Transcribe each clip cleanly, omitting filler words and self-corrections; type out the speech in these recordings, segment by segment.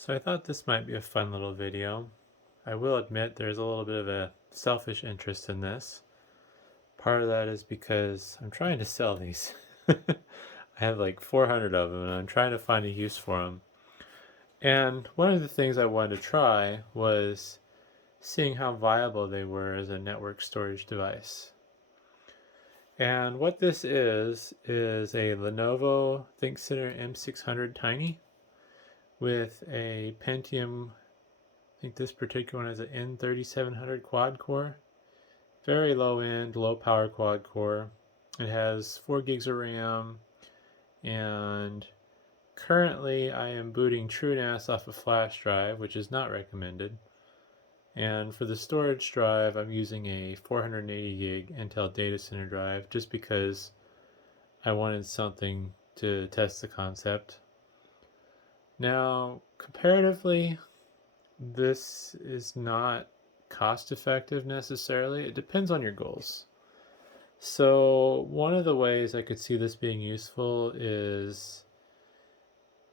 So I thought this might be a fun little video. I will admit there's a little bit of a selfish interest in this. Part of that is because I'm trying to sell these. I have like 400 of them and I'm trying to find a use for them. And one of the things I wanted to try was seeing how viable they were as a network storage device. And what this is a Lenovo ThinkCentre M600 Tiny with a Pentium. I think this particular one has an N3700 quad core. Very low end, low power quad core. It has 4 gigs of RAM, and currently I am booting TrueNAS off a flash drive, which is not recommended. And for the storage drive, I'm using a 480 gig Intel data center drive just because I wanted something to test the concept. Now, comparatively, this is not cost effective necessarily. It depends on your goals. So, one of the ways I could see this being useful is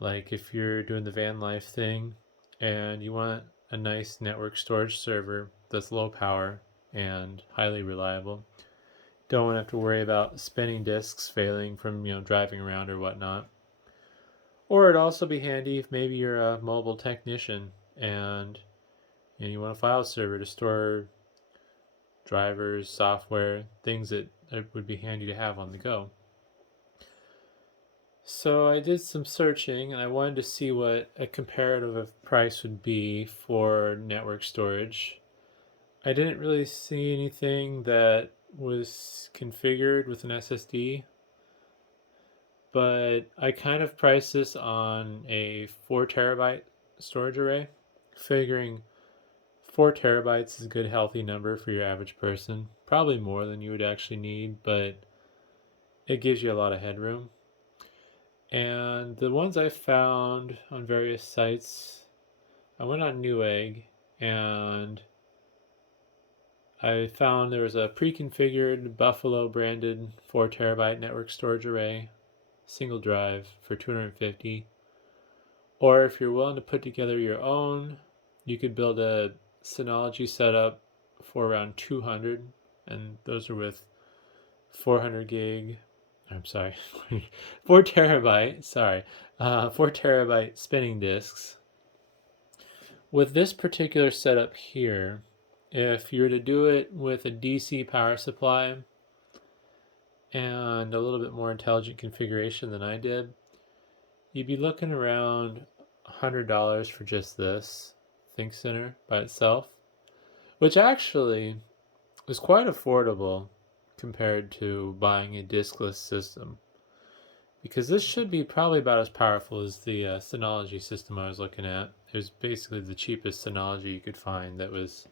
like if you're doing the van life thing and you want a nice network storage server that's low power and highly reliable. Don't have to worry about spinning disks failing from, driving around or whatnot. Or it'd also be handy if maybe you're a mobile technician and you want a file server to store drivers, software, things that would be handy to have on the go. So I did some searching and I wanted to see what a comparative price would be for network storage. I didn't really see anything that was configured with an SSD, but I kind of priced this on a 4 terabyte storage array, figuring 4 terabytes is a good healthy number for your average person. Probably more than you would actually need, but it gives you a lot of headroom. And the ones I found on various sites, I went on Newegg and I found there was a pre-configured Buffalo branded 4 terabyte network storage array, single drive for 250. Or if you're willing to put together your own, you could build a Synology setup for around 200, and those are with 400 gig. I'm sorry, 4 terabyte. Sorry, 4 terabyte spinning disks. With this particular setup here, if you were to do it with a DC power supply and a little bit more intelligent configuration than I did, you'd be looking around $100 for just this ThinkCentre by itself, which actually is quite affordable compared to buying a diskless system. Because this should be probably about as powerful as the Synology system I was looking at. It was basically the cheapest Synology you could find that was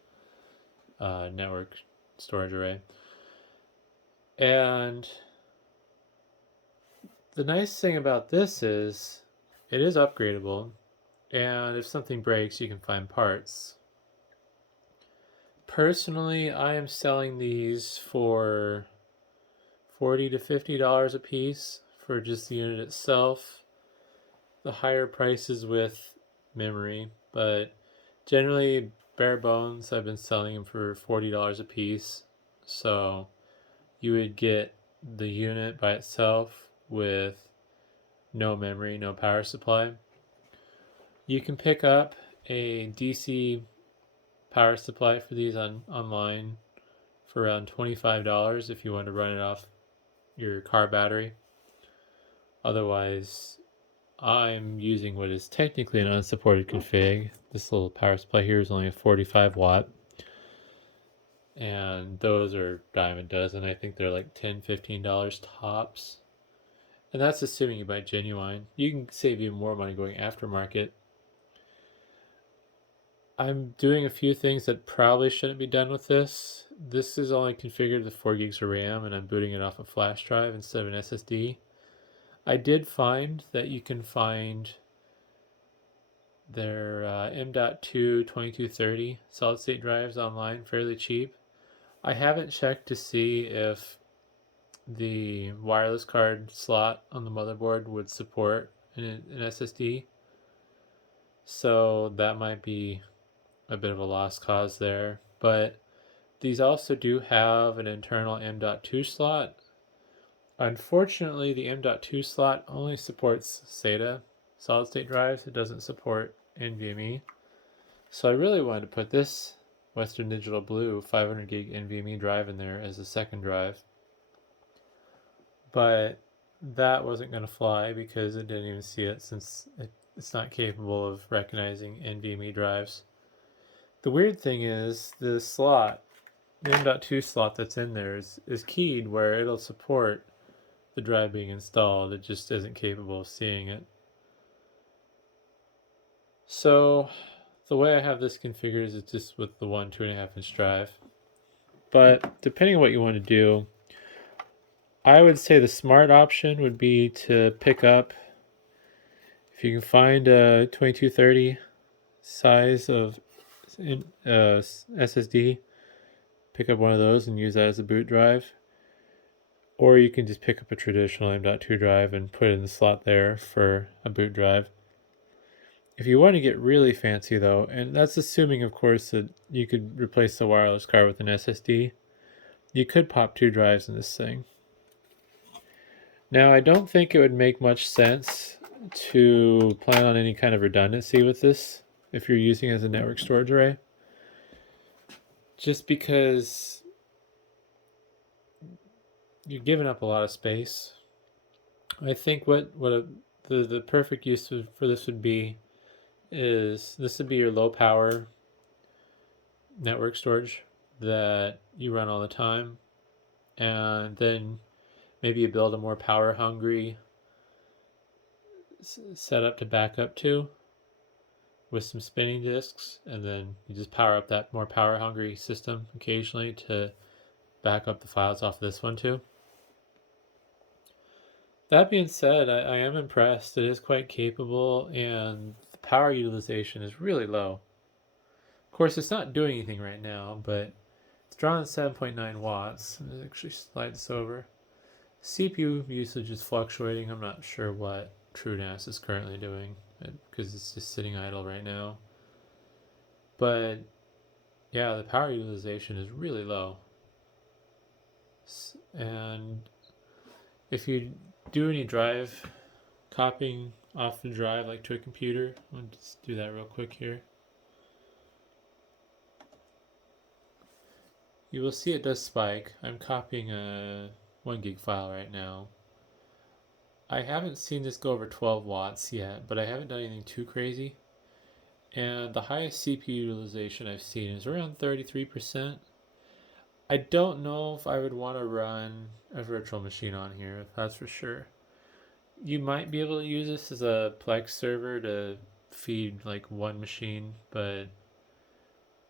network storage array. And the nice thing about this is it is upgradable, and if something breaks, you can find parts. Personally, I am selling these for $40 to $50 a piece for just the unit itself. The higher prices with memory, but generally bare bones, I've been selling them for $40 a piece. So you would get the unit by itself with no memory, no power supply. You can pick up a DC power supply for these online for around $25 if you want to run it off your car battery. Otherwise, I'm using what is technically an unsupported config. This little power supply here is only a 45 watt. And those are dime a dozen. I think they're like $10, $15 tops. And that's assuming you buy genuine. You can save even more money going aftermarket. I'm doing a few things that probably shouldn't be done with this. This is only configured with 4 gigs of RAM, and I'm booting it off a flash drive instead of an SSD. I did find that you can find their M.2 2230 solid state drives online fairly cheap. I haven't checked to see if the wireless card slot on the motherboard would support an SSD. So that might be a bit of a lost cause there. But these also do have an internal M.2 slot. Unfortunately, the M.2 slot only supports SATA solid state drives. It doesn't support NVMe. So I really wanted to put this Western Digital Blue 500 gig NVMe drive in there as a second drive. But that wasn't going to fly because it didn't even see it, since it's not capable of recognizing NVMe drives. The weird thing is the slot, the M.2 slot that's in there is keyed where it'll support the drive being installed. It just isn't capable of seeing it. So the way I have this configured is it's just with the 2.5 inch drive. But depending on what you want to do, I would say the smart option would be to pick up, if you can find a 2230 size of SSD, pick up one of those and use that as a boot drive. Or you can just pick up a traditional M.2 drive and put it in the slot there for a boot drive. If you want to get really fancy though, and that's assuming of course that you could replace the wireless card with an SSD, you could pop 2 drives in this thing. Now I don't think it would make much sense to plan on any kind of redundancy with this if you're using it as a network storage array, just because you're giving up a lot of space. I think the perfect use for this would be is this would be your low power network storage that you run all the time, and then maybe you build a more power hungry setup to back up to with some spinning disks, and then you just power up that more power hungry system occasionally to back up the files off this one too. That being said, I am impressed. It is quite capable, and the power utilization is really low. Of course, it's not doing anything right now, but it's drawing 7.9 watts. Let's actually slide this over. CPU usage is fluctuating. I'm not sure what TrueNAS is currently doing because it's just sitting idle right now. But yeah, the power utilization is really low. And if you do any drive copying off the drive, like to a computer, I'll just do that real quick here. You will see it does spike. I'm copying a 1 gig file right now. I haven't seen this go over 12 watts yet, but I haven't done anything too crazy. And the highest CPU utilization I've seen is around 33%. I don't know if I would want to run a virtual machine on here, that's for sure. You might be able to use this as a Plex server to feed like one machine, but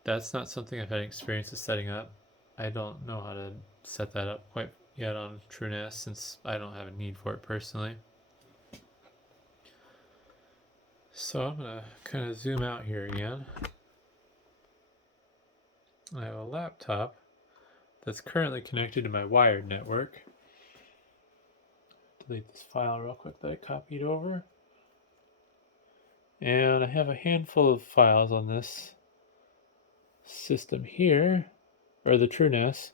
that's not something I've had experience with setting up. I don't know how to set that up quite yet on TrueNAS, since I don't have a need for it personally. So I'm going to kind of zoom out here again. I have a laptop that's currently connected to my wired network. Delete this file real quick that I copied over. And I have a handful of files on this system here, or the TrueNAS.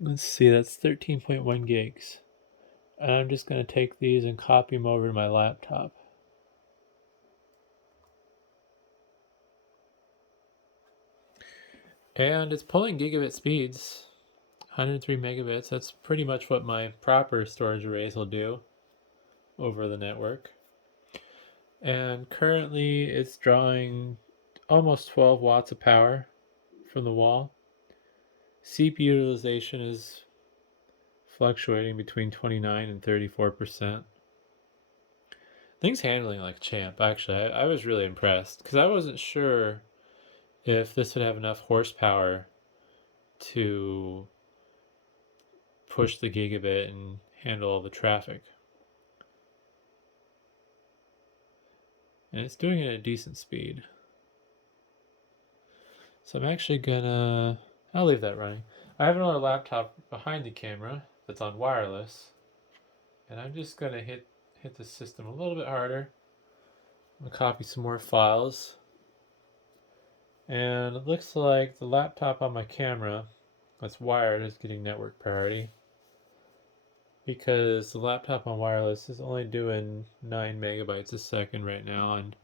Let's see, that's 13.1 gigs. And I'm just going to take these and copy them over to my laptop. And it's pulling gigabit speeds, 103 megabits. That's pretty much what my proper storage arrays will do over the network. And currently it's drawing almost 12 watts of power from the wall. CPU utilization is fluctuating between 29 and 34%. Things handling like a champ, actually. I was really impressed because I wasn't sure if this would have enough horsepower to push the gigabit and handle all the traffic. And it's doing it at a decent speed. So I'm actually I'll leave that running. I have another laptop behind the camera that's on wireless, and I'm just gonna hit the system a little bit harder I'm gonna copy some more files. And it looks like the laptop on my camera that's wired is getting network priority because the laptop on wireless is only doing 9 megabytes a second right now, and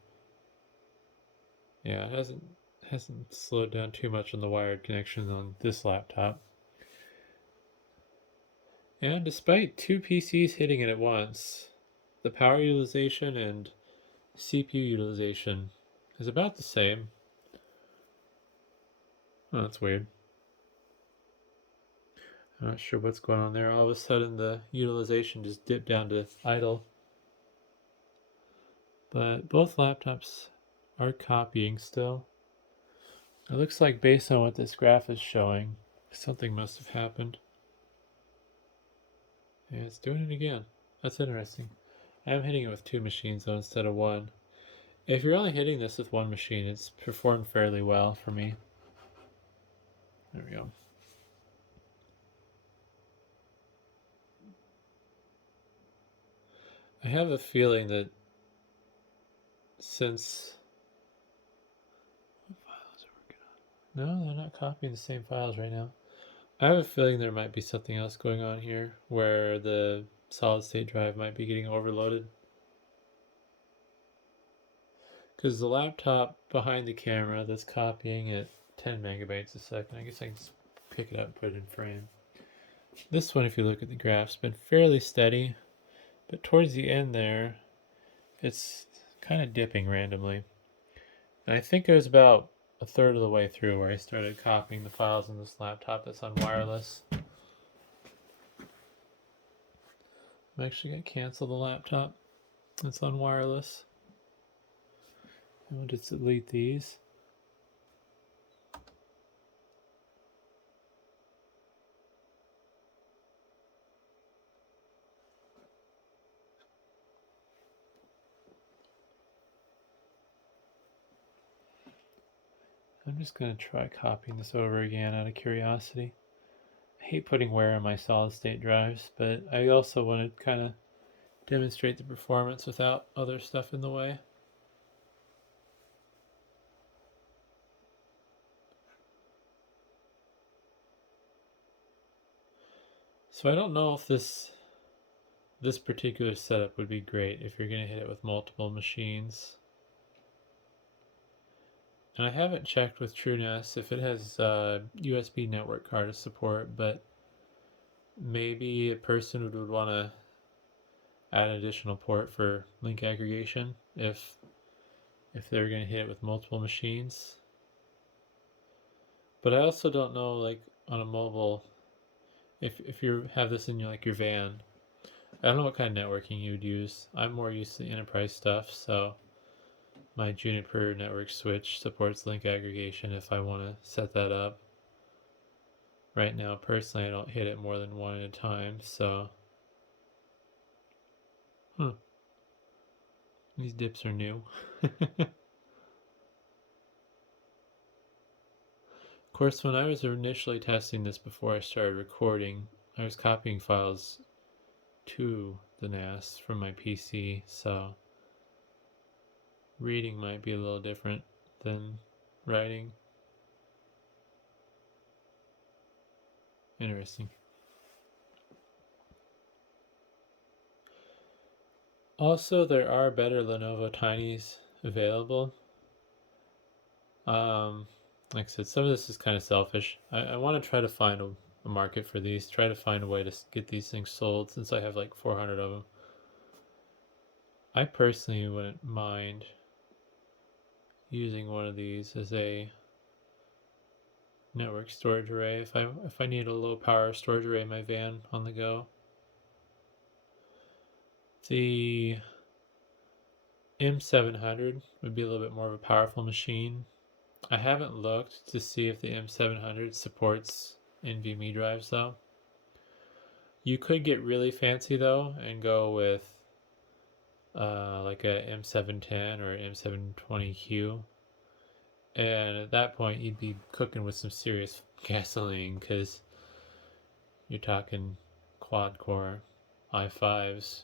yeah, it hasn't slowed down too much on the wired connections on this laptop. And despite two PCs hitting it at once, the power utilization and CPU utilization is about the same. Oh, that's weird. I'm not sure what's going on there. All of a sudden, the utilization just dipped down to idle. But both laptops are copying still. It looks like based on what this graph is showing, something must have happened. Yeah, it's doing it again. That's interesting. I'm hitting it with two machines though instead of one. If you're only hitting this with one machine, it's performed fairly well for me. There we go. I have a feeling that since... What files are working on? No, they're not copying the same files right now. I have a feeling there might be something else going on here where the solid state drive might be getting overloaded. Because the laptop behind the camera that's copying at 10 megabytes a second, I guess I can just pick it up and put it in frame. This one, if you look at the graph, has been fairly steady, but towards the end there, it's kind of dipping randomly. And I think it was about a third of the way through where I started copying the files on this laptop that's on wireless. I'm actually going to cancel the laptop that's on wireless. And we'll just delete these. I'm just going to try copying this over again out of curiosity. I hate putting wear on my solid state drives, but I also want to kind of demonstrate the performance without other stuff in the way. So I don't know if this particular setup would be great if you're going to hit it with multiple machines. And I haven't checked with TrueNAS if it has USB network card support, but maybe a person would want to add an additional port for link aggregation if they're going to hit it with multiple machines. But I also don't know, like on a mobile, if you have this in your van, I don't know what kind of networking you would use. I'm more used to the enterprise stuff, so my Juniper network switch supports link aggregation if I want to set that up. Right now, personally, I don't hit it more than one at a time, so... These dips are new. Of course, when I was initially testing this before I started recording, I was copying files to the NAS from my PC, so reading might be a little different than writing. Interesting. Also, there are better Lenovo Tinys available. Like I said, some of this is kind of selfish. I want to try to find a market for these, try to find a way to get these things sold since I have like 400 of them. I personally wouldn't mind using one of these as a network storage array if I need a low power storage array in my van on the go. The M700 would be a little bit more of a powerful machine. I haven't looked to see if the M700 supports NVMe drives though. You could get really fancy though and go with like a M710 or M720Q, and at that point you'd be cooking with some serious gasoline because you're talking quad core i5s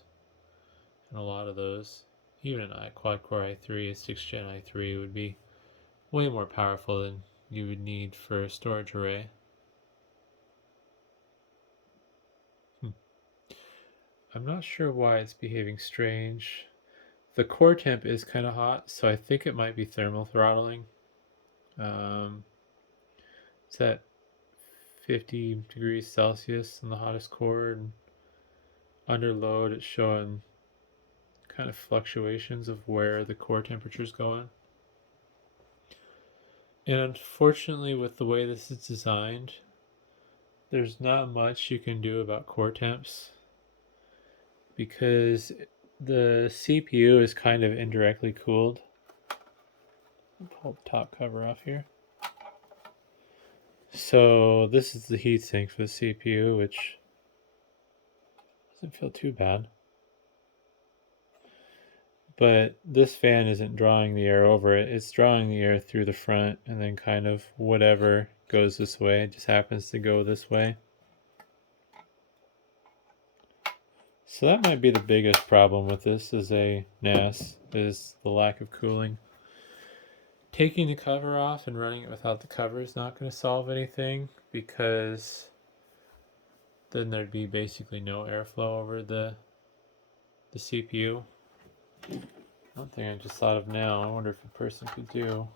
and a lot of those even a quad-core i3, a 6th gen i3 would be way more powerful than you would need for a storage array. I'm not sure why it's behaving strange. The core temp is kind of hot, so I think it might be thermal throttling. It's at 50 degrees Celsius in the hottest core, and under load it's showing kind of fluctuations of where the core temperature is going. And unfortunately, with the way this is designed, there's not much you can do about core temps because the CPU is kind of indirectly cooled. I'll pull the top cover off here. So this is the heatsink for the CPU, which doesn't feel too bad. But this fan isn't drawing the air over it. It's drawing the air through the front, and then kind of whatever goes this way, it just happens to go this way. So that might be the biggest problem with this as a NAS, is the lack of cooling. Taking the cover off and running it without the cover is not going to solve anything, because then there'd be basically no airflow over the CPU. One thing I just thought of now, I wonder if a person could do.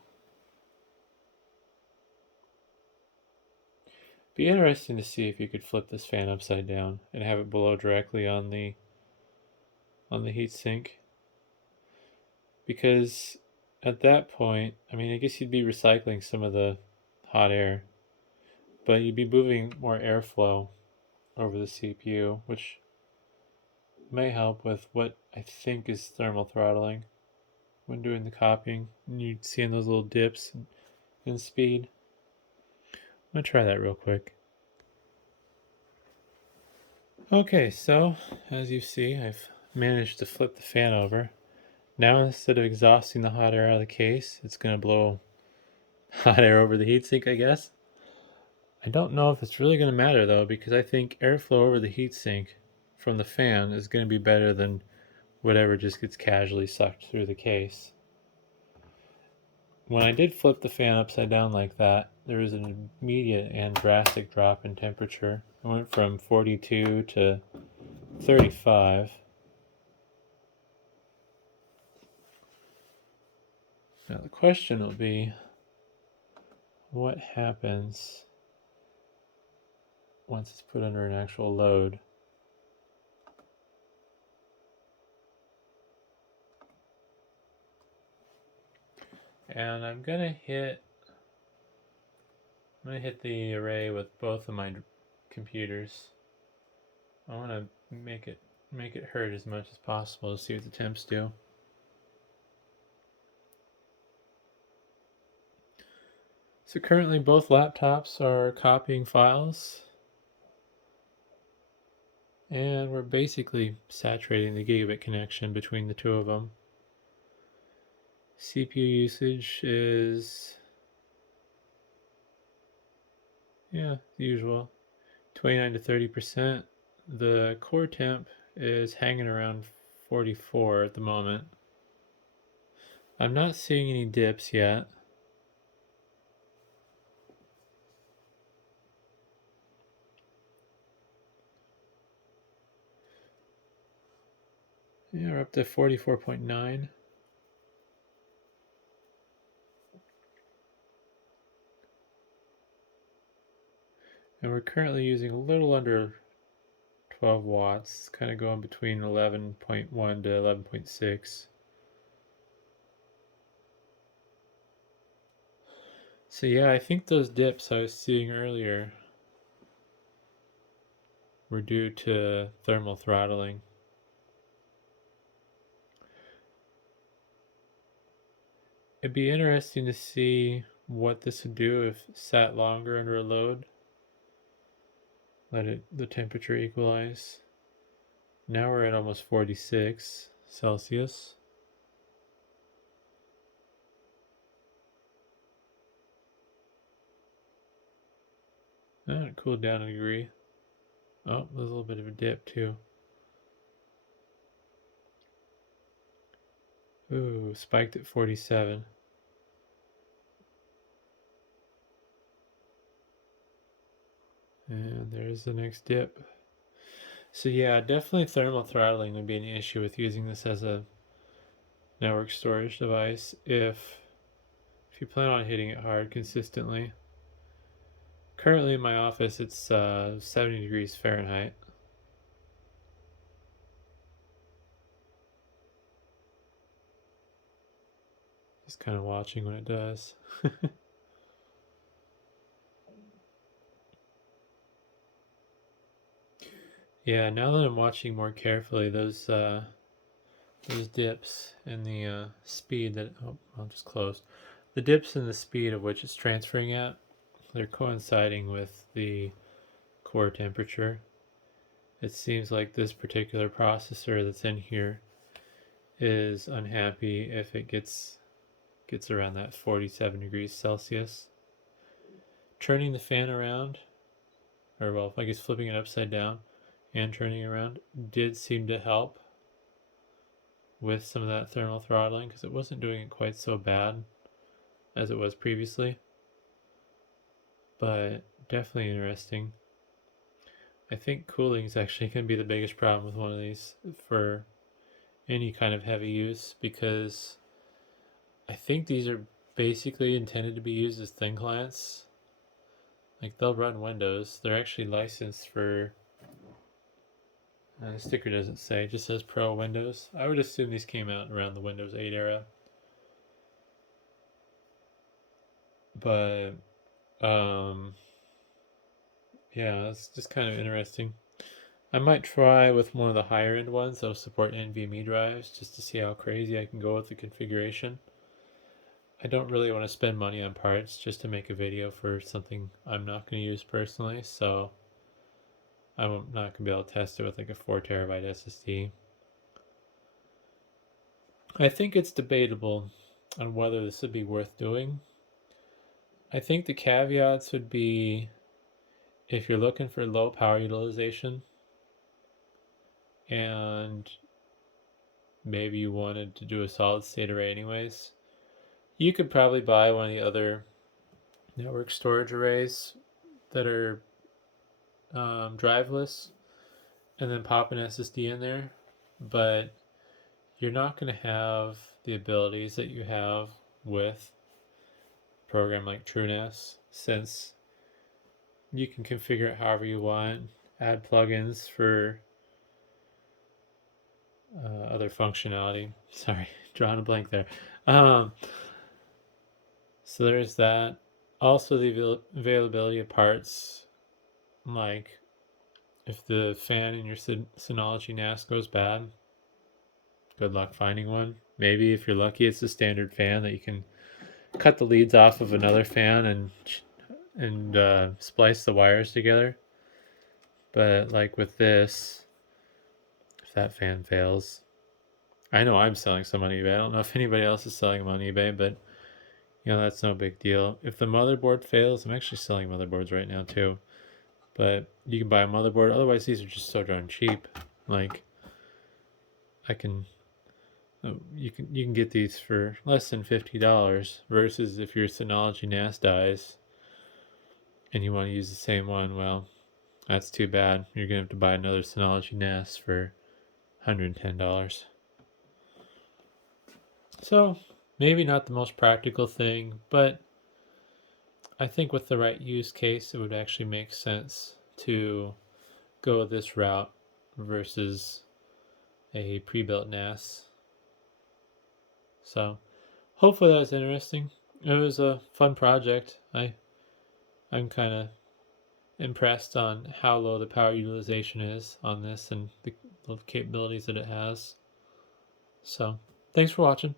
Be interesting to see if you could flip this fan upside down and have it blow directly on the heatsink. Because at that point, I mean, I guess you'd be recycling some of the hot air, but you'd be moving more airflow over the CPU, which may help with what I think is thermal throttling when doing the copying. And you'd see in those little dips in speed. I'm going to try that real quick. Okay, so as you see, I've managed to flip the fan over. Now instead of exhausting the hot air out of the case, it's going to blow hot air over the heatsink, I guess. I don't know if it's really going to matter though, because I think airflow over the heatsink from the fan is going to be better than whatever just gets casually sucked through the case. When I did flip the fan upside down like that, there was an immediate and drastic drop in temperature. It went from 42 to 35. Now the question will be, what happens once it's put under an actual load? And I'm gonna hit the array with both of my computers. I want to make it hurt as much as possible to see what the temps do. So currently both laptops are copying files, and we're basically saturating the gigabit connection between the two of them. CPU usage is, the usual, 29 to 30%. The core temp is hanging around 44 at the moment. I'm not seeing any dips yet. Yeah, we're up to 44.9. And we're currently using a little under 12 watts, kind of going between 11.1 to 11.6. So yeah, I think those dips I was seeing earlier were due to thermal throttling. It'd be interesting to see what this would do if it sat longer under a load. Let the temperature equalize. Now we're at almost 46 Celsius. And it cooled down a degree. Oh, there's a little bit of a dip too. Ooh, spiked at 47. And there's the next dip. So yeah, definitely thermal throttling would be an issue with using this as a network storage device if you plan on hitting it hard consistently. Currently in my office it's 70 degrees Fahrenheit. Just kind of watching when it does. Yeah, now that I'm watching more carefully, those dips and the speed that I'll just close. The dips and the speed of which it's transferring at, they're coinciding with the core temperature. It seems like this particular processor that's in here is unhappy if it gets around that 47 degrees Celsius. Turning the fan around, or well, I guess flipping it upside down and turning it around did seem to help with some of that thermal throttling because it wasn't doing it quite so bad as it was previously. But definitely interesting. I think cooling is actually going to be the biggest problem with one of these for any kind of heavy use, because I think these are basically intended to be used as thin clients. Like they'll run Windows. They're actually licensed for, the sticker doesn't say, it just says Pro Windows. I would assume these came out around the Windows 8 era. But yeah, it's just kind of interesting. I might try with one of the higher end ones that'll support NVMe drives just to see how crazy I can go with the configuration. I don't really want to spend money on parts just to make a video for something I'm not going to use personally, so I'm not going to be able to test it with like a 4 terabyte SSD. I think it's debatable on whether this would be worth doing. I think the caveats would be if you're looking for low power utilization and maybe you wanted to do a solid state array anyways, you could probably buy one of the other network storage arrays that are driveless and then pop an SSD in there, but you're not going to have the abilities that you have with a program like TrueNAS, since you can configure it however you want, add plugins for other functionality. Sorry, drawing a blank there. So there's that. Also, the availability of parts, like if the fan in your Synology NAS goes bad, good luck finding one. Maybe if you're lucky, it's a standard fan that you can cut the leads off of another fan and splice the wires together. But like with this, if that fan fails, I know I'm selling some on eBay. I don't know if anybody else is selling them on eBay, but that's no big deal. If the motherboard fails, I'm actually selling motherboards right now too. But you can buy a motherboard. Otherwise, these are just so darn cheap. Like, you can get these for less than $50. Versus if your Synology NAS dies and you want to use the same one, well, that's too bad. You're gonna have to buy another Synology NAS for $110. So maybe not the most practical thing, but I think with the right use case, it would actually make sense to go this route versus a pre-built NAS. So hopefully that was interesting. It was a fun project. I'm kind of impressed on how low the power utilization is on this and the capabilities that it has. So thanks for watching.